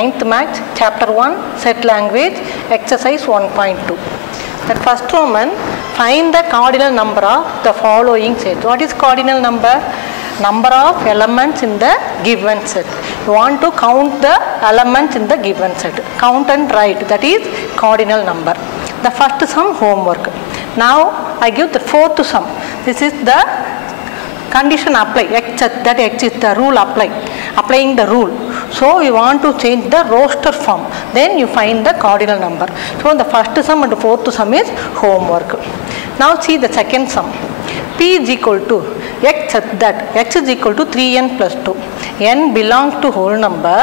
9th Maths, Chapter 1, Set Language, Exercise 1.2. The first Roman, find the cardinal number of the following set. What is cardinal number? Number of elements in the given set. You want to count the elements in the given set. Count and write. That is cardinal number. The first sum, homework. Now I give the fourth sum. This is the condition apply. That X is the rule apply. Applying the rule. So we want to change the roster form. Then you find the cardinal number. So the first sum and the fourth sum is homework. Now see the second sum. P is equal to X that X is equal to 3n plus 2. N belongs to whole number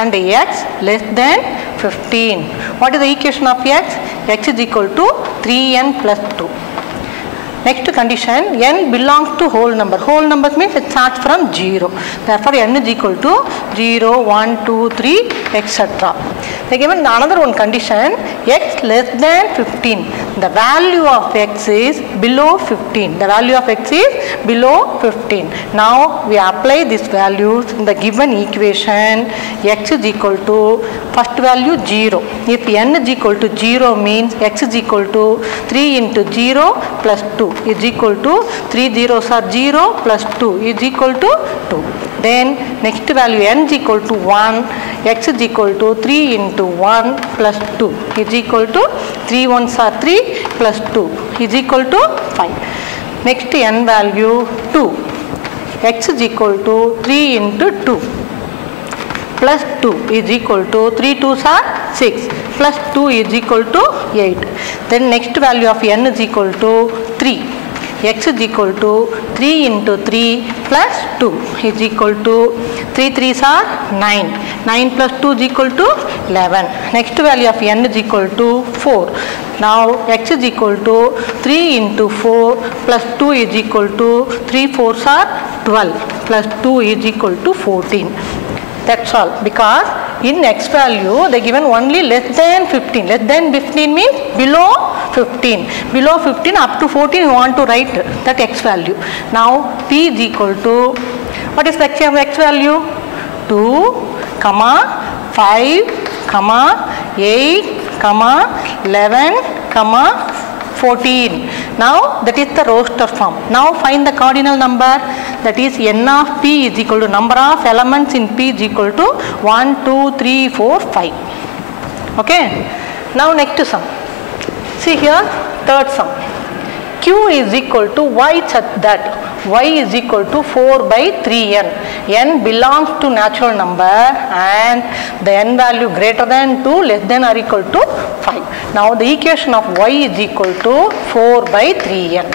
and X less than 15. What is the equation of X? X is equal to 3n plus 2. Next condition, n belongs to whole number. Whole number means it starts from 0. Therefore, n is equal to 0, 1, 2, 3, etc. They given another one condition, x less than 15. The value of x is below 15. The value of x is below 15. Now, we apply these values in the given equation. X is equal to, first value 0. If n is equal to 0 means x is equal to 3 into 0 plus 2 is equal to 3 zeros are 0 plus 2 is equal to 2. Then next value n is equal to 1, x is equal to 3 into 1 plus 2 is equal to 3 ones are 3 plus 2 is equal to 5. Next n value 2, x is equal to 3 into 2 plus 2 is equal to 3 2s are 6 plus 2 is equal to 8. Then next value of n is equal to 3. X is equal to 3 into 3 plus 2 is equal to 3 3s are 9. 9 plus 2 is equal to 11. Next value of n is equal to 4. Now x is equal to 3 into 4 plus 2 is equal to 3 4s are 12 plus 2 is equal to 14. That's all, because in x value they given only less than 15. Less than 15 means below 15. Below 15 up to 14 you want to write that x value. Now p is equal to, what is the x value? 2, 5, 8, 11, 14. Now that is the roster form. Now find the cardinal number. That is n of p is equal to number of elements in p is equal to 1, 2, 3, 4, 5. Okay. Now next sum. See here, third sum. Q is equal to y such that y is equal to 4 by 3n. N belongs to natural number and the n value greater than 2, less than or equal to 5. Now the equation of y is equal to 4 by 3n.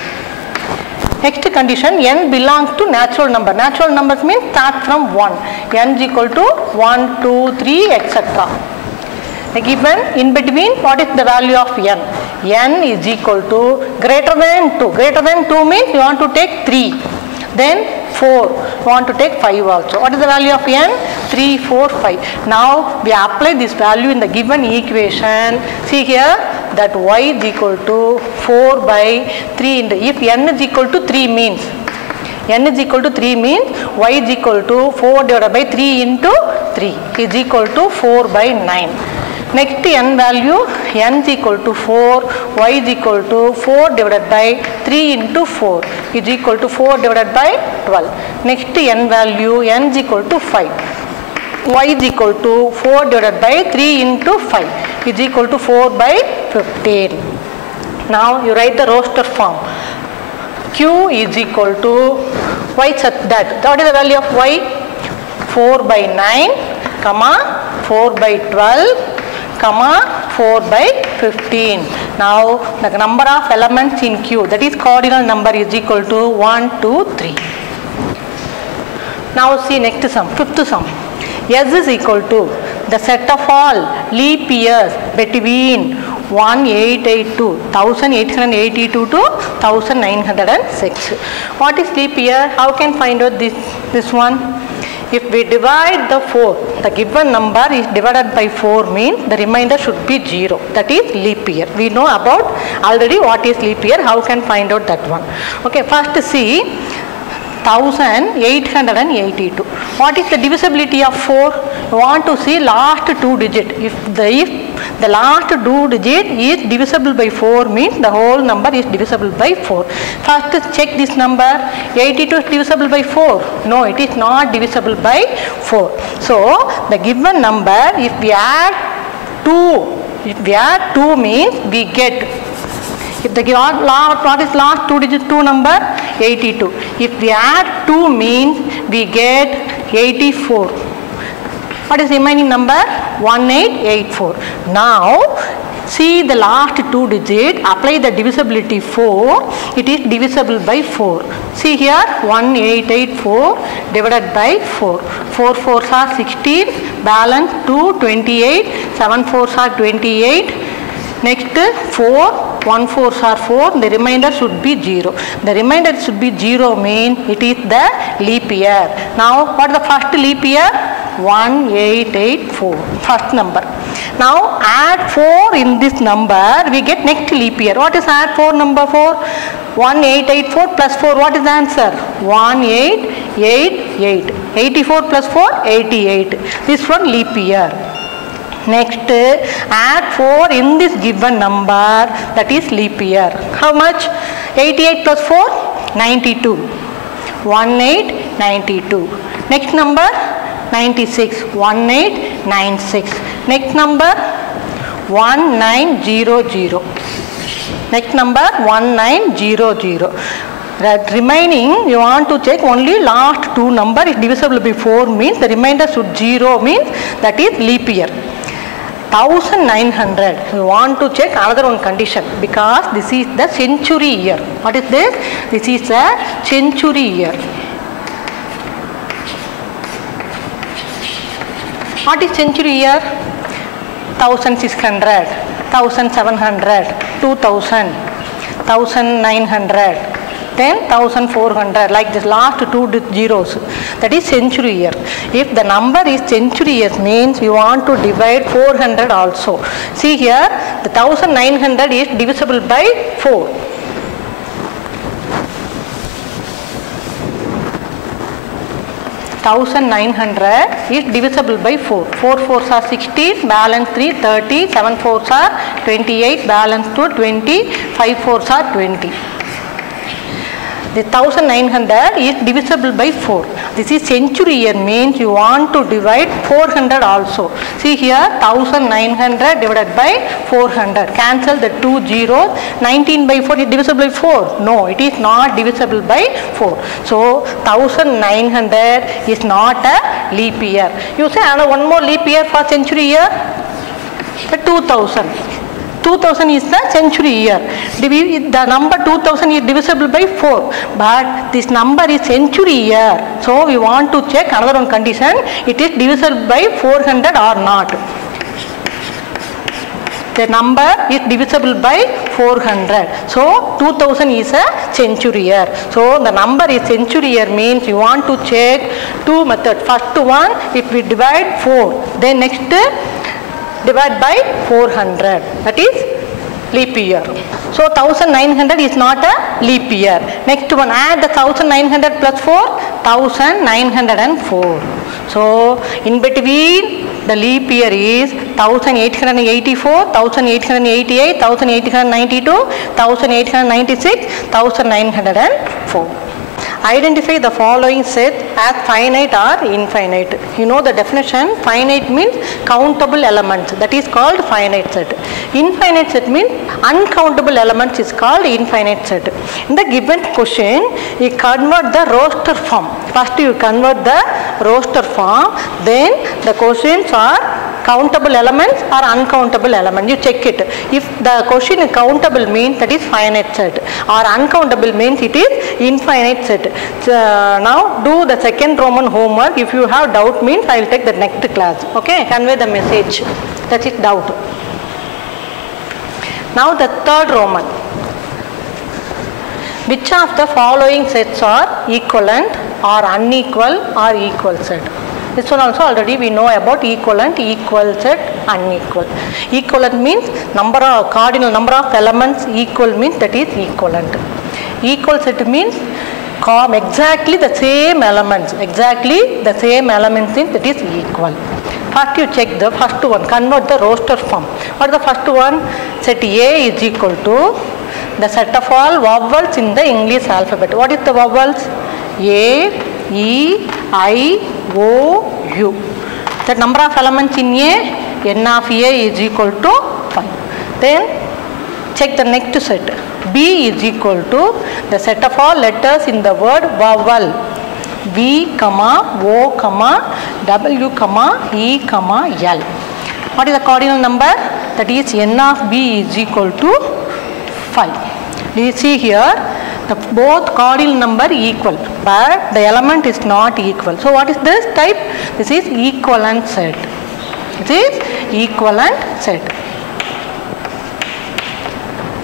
Next condition, n belongs to natural number. Natural numbers means start from 1. N is equal to 1, 2, 3, etc. Given in between, what is the value of n? N is equal to greater than 2. Greater than 2 means you want to take 3. Then 4. You want to take 5 also. What is the value of n? 3, 4, 5. Now we apply this value in the given equation. See here that y is equal to 4 by 3. If n is equal to 3 means, n is equal to 3 means y is equal to 4 divided by 3 into 3 is equal to 4 by 9. Next n value, n is equal to 4, y is equal to 4 divided by 3 into 4 is equal to 4 divided by 12. Next n value, n is equal to 5, y is equal to 4 divided by 3 into 5 is equal to 4 by 15. Now you write the roster form. Q is equal to y such that, what is the value of y? 4 by 9, 4 by 12, 4 by 15. Now the number of elements in Q, that is cardinal number, is equal to 1, 2, 3. Now see next sum, fifth sum. S is equal to the set of all leap years between 1882 to 1906. What is leap year? How can find out this one? If we divide the 4, the given number is divided by 4 means the remainder should be 0. That is leap year. We know about already what is leap year. How can find out that one? Okay, first see 1882. What is the divisibility of 4? you want to see last two digit. If the last two digit is divisible by 4 means the whole number is divisible by 4. First check this number. 82 is divisible by 4. No, it is not divisible by 4. So the given number, if we add 2 means we get, if the what is last two digit 2 number? 82. If we add 2 means we get 84. What is remaining number? 1884. Now see the last two digit, apply the divisibility 4, it is divisible by 4. See here 1884 divided by 4. 4 4s are 16, balance 2, 28, 7 4s are 28. Next 4, 1 4s are 4, the remainder should be 0. The remainder should be 0 means it is the leap year. Now what is the first leap year? 1884, first number. Now add 4 in this number, we get next leap year. What is add 4 number 4? 1884 plus 4, what is the answer? 1888. 84 plus 4, 88. This one leap year. Next, add 4 in this given number, that is leap year. How much? 88 plus 4, 92. 1892. Next number, 96. 1896. Next number, 1900. Next number, 1900. That remaining, you want to check only last two number is divisible by 4 means the remainder should 0 means that is leap year. 1900, you want to check another one condition because this is the century year. What is this? This is a century year. What is century year? 1600, 1700, 2000, 1900. Then 1400, like this last two zeros, that is century year. If the number is century years means you want to divide 400 also. See here the 1900 is divisible by 4. is divisible by 4. 4 4s are 16, balance 3, 30, 7 4s are 28, balance 2, 20, 5 4s are 20. The 1900 is divisible by 4. This is century year means you want to divide 400 also. See here 1900 divided by 400. Cancel the two zeros. 19 by 4 is divisible by 4. No, it is not divisible by 4. So 1900 is not a leap year. You say one more leap year for century year? 2000. 2000 is the century year. The number 2000 is divisible by 4. But this number is century year. So we want to check another one condition. It is divisible by 400 or not. The number is divisible by 400. So 2000 is a century year. So the number is century year means you want to check two methods. First one, if we divide 4, then next divide by 400, that is leap year. So 1900 is not a leap year. Next one, add the 1900 plus 4, 1904. So in between the leap year is 1884, 1888, 1892, 1896, 1904. Identify the following set as finite or infinite. You know the definition. Finite means countable elements. That is called finite set. Infinite set means uncountable elements is called infinite set. In the given question, you convert the roster form. First you convert the roster form. Then the questions are countable elements or uncountable elements. You check it. If the question is countable means that is finite set, or uncountable means it is infinite set. Now do the second Roman homework. If you have doubt means I will take the next class. Okay, convey the message. That is doubt. Now the third Roman. Which of the following sets are equivalent or unequal or equal set? This one also already we know about equivalent, equal set, unequal. Equivalent means number of cardinal number of elements, equal means that is equivalent. Equal set means exactly the same elements, means that is equal. First you check the first one, convert the roster form. What is the first one? Set A is equal to the set of all vowels in the English alphabet. What is the vowels? A, E, I, O, U. The number of elements in A, N of A is equal to 5. Then check the next set. B is equal to the set of all letters in the word vowel. V, O, W, E, L. What is the cardinal number? That is N of B is equal to 5. Do you see here? Both cardinal number equal, but the element is not equal. So what is this type? This is equivalent set. It is equivalent set.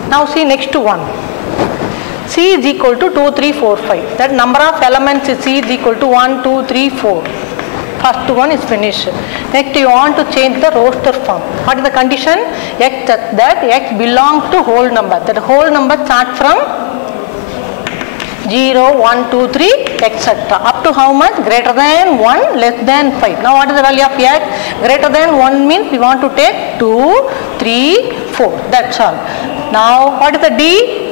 Now see next one. C is equal to 2, 3, 4, 5. That number of elements is C is equal to 1, 2, 3, 4. First one is finished. Next you want to change the roster form. What is the condition? X that X belongs to whole number. That whole number starts from 0, 1, 2, 3, etc. Up to how much? Greater than 1, less than 5. Now what is the value of X? Greater than 1 means we want to take 2, 3, 4. That's all. Now what is the D?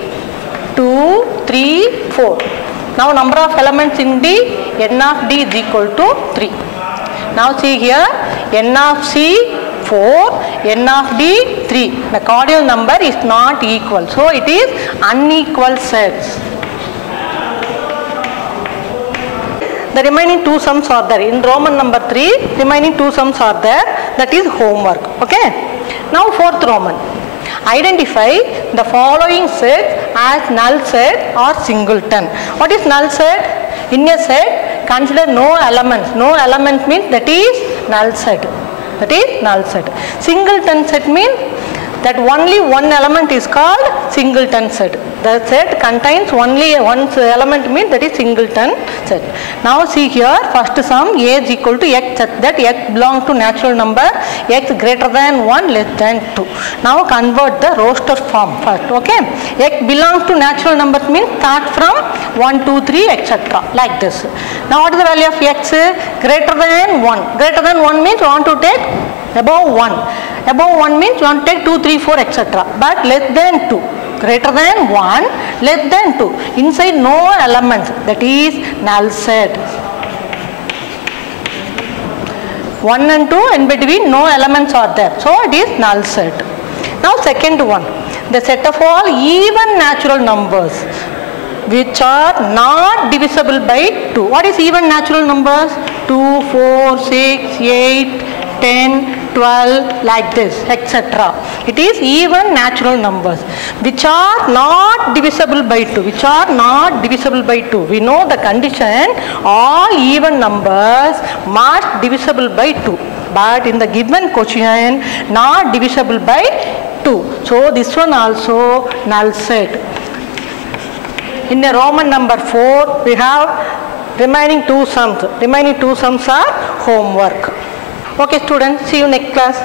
2, 3, 4. Now number of elements in D, N of D is equal to 3. Now see here, N of C 4, N of D 3. The cardinal number is not equal. So it is unequal sets. The remaining two sums are there. In Roman number 3, remaining two sums are there. That is homework. Okay. Now fourth Roman. Identify the following set as null set or singleton. What is null set? In a set, consider no elements. No elements means that is null set. That is null set. Singleton set means that only one element is called singleton set. The set contains only one element means that is singleton set. Now see here, first sum A is equal to X such that X belongs to natural number, X greater than 1, less than 2. Now convert the roster form first. Okay. X belongs to natural numbers means start from 1, 2, 3, etc. Like this. Now what is the value of X? Greater than 1. Greater than 1 means you want to take above 1. Above 1 means you want to take 2, 3, 4, etc. But less than 2. Greater than 1, less than 2. Inside no elements. That is null set. 1 and 2 in between no elements are there. So it is null set. Now second one. The set of all even natural numbers which are not divisible by 2. What is even natural numbers? 2, 4, 6, 8, 10, 12, like this, etc. It is even natural numbers which are not divisible by 2. Which are not divisible by 2. We know the condition, all even numbers must divisible by 2. But in the given question, not divisible by 2. So this one also null set. In the Roman number 4, we have remaining two sums. Remaining two sums are homework. Okay students, see you next class.